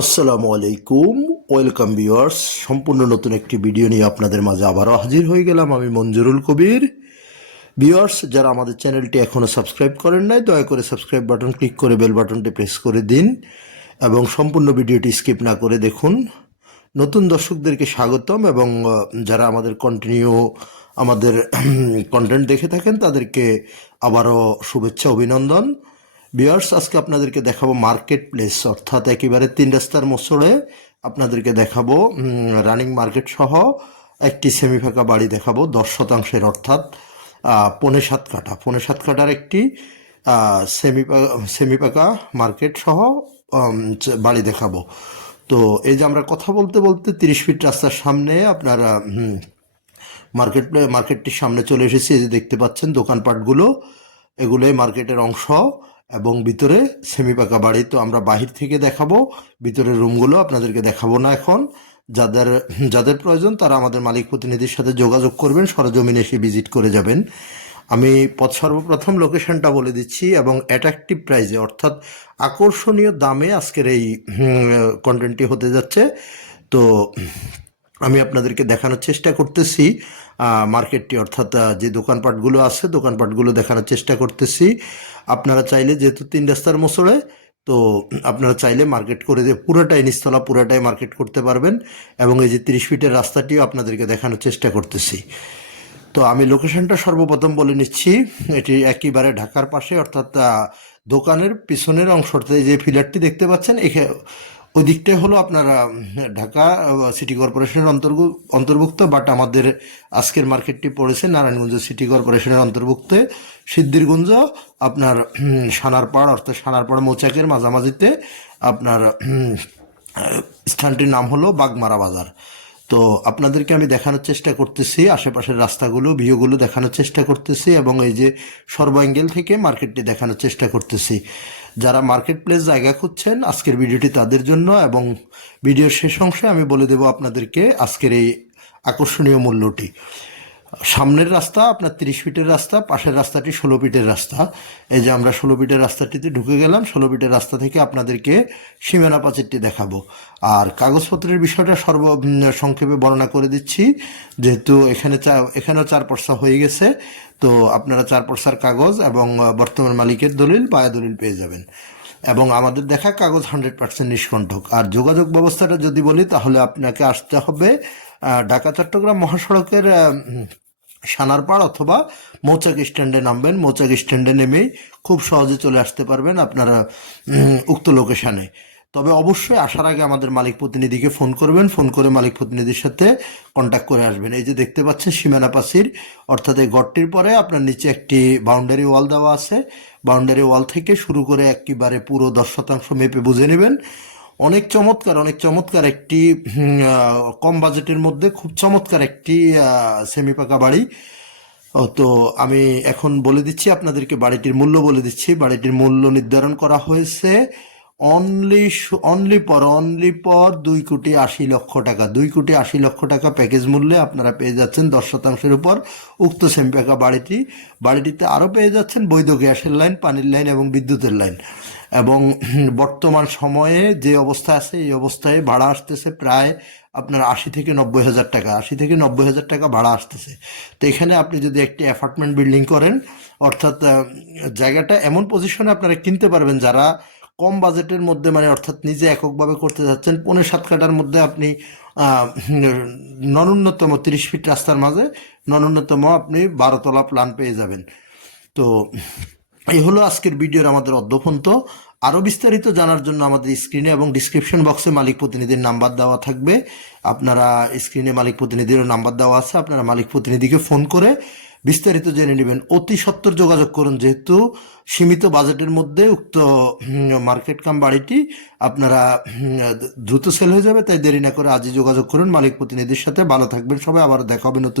আসসালামু আলাইকুম। Welcome viewers, সম্পূর্ণ নতুন একটি ভিডিও নিয়ে আপনাদের মাঝে আবারও হাজির হয়ে গেলাম। আমি মঞ্জুরুল কবির। ভিউয়ার্স, যারা আমাদের চ্যানেলটি এখনও সাবস্ক্রাইব করেন নাই, দয়া করে সাবস্ক্রাইব বাটন ক্লিক করে বেল বাটনটি প্রেস করে দিন এবং সম্পূর্ণ ভিডিওটি স্কিপ না করে দেখুন। নতুন দর্শকদেরকে স্বাগতম এবং যারা আমাদের আমাদের কন্টেন্ট দেখে থাকেন তাদেরকে আবারও শুভেচ্ছা, অভিনন্দন। ভিউয়ার্স, আজকে আপনাদেরকে দেখাবো মার্কেট প্লেস, অর্থাৎ একেবারে 3 রাস্তার মোড়ে আপনাদেরকে দেখাবো রানিং মার্কেট সহ একটি সেমি ফাঁকা বাড়ি দেখাবো 10 শতাংশের, অর্থাৎ 5.75 কাঠার একটি সেমি পাকা মার্কেট সহ বাড়ি দেখাবো। তো এই যে আমরা কথা বলতে বলতে 30 ফিট রাস্তার সামনে আপনার মার্কেটটির সামনে চলে এসেছি। এই যে দেখতে পাচ্ছেন দোকানপাটগুলো, এগুলোই মার্কেটের অংশ এবং ভিতরে সেমি পাকা বাড়ি। তো আমরা বাহির থেকে দেখাবো, ভিতরের রুমগুলো আপনাদেরকে দেখাবো না এখন। যাদের যাদের প্রয়োজন তারা আমাদের মালিক প্রতিনিধির সাথে যোগাযোগ করবেন, সরজমিনে এসে ভিজিট করে যাবেন। আমি সর্বপ্রথম লোকেশনটা বলে দিচ্ছি এবং অ্যাট্রাকটিভ প্রাইসে, অর্থাৎ আকর্ষণীয় দামে আজকের এই কন্টেন্টটি হতে যাচ্ছে। তো আমি আপনাদেরকে দেখানোর চেষ্টা করতেছি মার্কেটটি, অর্থাৎ যে দোকানপাটগুলো আছে দোকানপাটগুলো দেখানোর চেষ্টা করতেছি। আপনারা চাইলে, যেহেতু 3 রাস্তার মোড়ে, তো আপনারা চাইলে মার্কেট করে দিয়ে পুরোটাই নিচতলা পুরোটাই মার্কেট করতে পারবেন। এবং এই যে 30 ফিটের রাস্তাটিও আপনাদেরকে দেখানোর চেষ্টা করতেছি। তো আমি লোকেশনটা সর্বপ্রথম বলে নিচ্ছি। এটি একেবারে ঢাকার পাশে, অর্থাৎ দোকানের পিছনের অংশতে যে ফিলারটি দেখতে পাচ্ছেন, ওই দিকটাই হলো আপনার ঢাকা সিটি কর্পোরেশনের অন্তর্ভুক্ত, বাট আমাদের আজকের মার্কেটটি পড়েছে নারায়ণগঞ্জ সিটি কর্পোরেশনের অন্তর্ভুক্ত সিদ্ধিরগঞ্জ, আপনার সানারপাড়, অর্থাৎ সানারপাড় মৌচাকের মাঝামাঝিতে আপনার স্থানটির নাম হলো বাগমারা বাজার। তো আপনাদেরকে আমি দেখানোর চেষ্টা করতেছি আশেপাশের রাস্তাগুলো, ভিউগুলো দেখানোর চেষ্টা করতেছি এবং এই যে সর্বাঙ্গেল থেকে মার্কেটটি দেখানোর চেষ্টা করতেছি। যারা মার্কেট প্লেস জায়গা খুঁজছেন, আজকের ভিডিওটি তাদের জন্য। এবং ভিডিওর শেষ অংশে আমি বলে দেব আপনাদেরকে আজকের এই আকর্ষণীয় মূল্যটি। সামনের রাস্তা আপনার 30 ফিটের রাস্তা, পাশের রাস্তাটি 16 ফিটের রাস্তা। এই যে আমরা 16 ফিটের রাস্তাটিতে ঢুকে গেলাম। 16 ফিটের রাস্তা থেকে আপনাদেরকে সীমানা প্রাচীরটি দেখাবো। আর কাগজপত্রের বিষয়টা সংক্ষেপে বর্ণনা করে দিচ্ছি, যেহেতু এখানেও 4 পর্সা হয়ে গেছে। তো আপনারা 4 পর্সার কাগজ এবং বর্তমান মালিকের দলিল, বায়া দলিল পেয়ে যাবেন। এবং আমাদের দেখা কাগজ 100% নিষ্কণ্টক। আর যোগাযোগ ব্যবস্থাটা যদি বলি, তাহলে আপনাকে আসতে হবে ঢাকা চট্টগ্রাম মহাসড়কের সানারপাড় অথবা মৌচাক স্ট্যান্ডে নামবেন। মৌচাক স্ট্যান্ডে নেমেই খুব সহজে চলে আসতে পারবেন আপনারা উক্ত লোকেশানে। তবে অবশ্যই আসার আগে আমাদের মালিক প্রতিনিধিকে ফোন করবেন, ফোন করে মালিক প্রতিনিধির সাথে কন্ট্যাক্ট করে আসবেন। এই যে দেখতে পাচ্ছেন সীমানা প্রাচীর, অর্থাৎ এই ঘরটির পরে আপনার নিচে একটি বাউন্ডারি ওয়াল দেওয়া আছে। বাউন্ডারি ওয়াল থেকে শুরু করে একেবারে পুরো 10 শতাংশ মেপে বুঝে নেবেন। অনেক চমৎকার একটি কম বাজেটের মধ্যে খুব চমৎকার একটি সেমি পাকা বাড়ি। তো আমি এখন বলে দিচ্ছি আপনাদেরকে, বাড়িটির মূল্য বলে দিচ্ছি। বাড়িটির মূল্য নির্ধারণ করা হয়েছে অনলি পর 2,80,00,000 টাকা। 2,80,00,000 প্যাকেজ মূল্যে আপনারা পেয়ে যাচ্ছেন 10 শতাংশের উপর উক্ত সেমি পাকা বাড়িটিতে আরও পেয়ে যাচ্ছেন বৈধ গ্যাসের লাইন, পানির লাইন এবং বিদ্যুতের লাইন। এবং বর্তমান সময়ে যে অবস্থা আছে, এই অবস্থায় ভাড়া আসতেছে প্রায় আপনার 80,000 থেকে 90,000 টাকা। 80,000 থেকে 90,000 টাকা ভাড়া আসতেছে। তো এখানে আপনি যদি একটি অ্যাপার্টমেন্ট বিল্ডিং করেন, অর্থাৎ জায়গাটা এমন পজিশনে আপনারা কিনতে পারবেন, যারা কম বাজেটের মধ্যে, মানে অর্থাৎ নিজে এককভাবে করতে যাচ্ছেন, 5.7 কাঠার মধ্যে আপনি ন্যূনতম 30 ফিট রাস্তার মাঝে ন্যূনতম আপনি 12 তলা প্ল্যান পেয়ে যাবেন। তো এই হলো আজকের ভিডিওর আমাদের অধ্যপন্ত। আরও বিস্তারিত জানার জন্য আমাদের স্ক্রিনে এবং ডিসক্রিপশন বক্সে মালিক প্রতিনিধির নাম্বার দেওয়া থাকবে। আপনারা স্ক্রিনে মালিক প্রতিনিধির নাম্বার দেওয়া আছে, আপনারা মালিক প্রতিনিধিকে ফোন করে বিস্তারিত জেনে নেবেন। অতি সত্বর যোগাযোগ করুন, যেহেতু সীমিত বাজেটের মধ্যে উক্ত মার্কেট কাম বাড়িটি আপনারা দ্রুত সেল হয়ে যাবে। তাই দেরি না করে আজই যোগাযোগ করুন মালিক প্রতিনিধির সাথে। ভালো থাকবেন সবাই, আবার দেখা হবে নতুন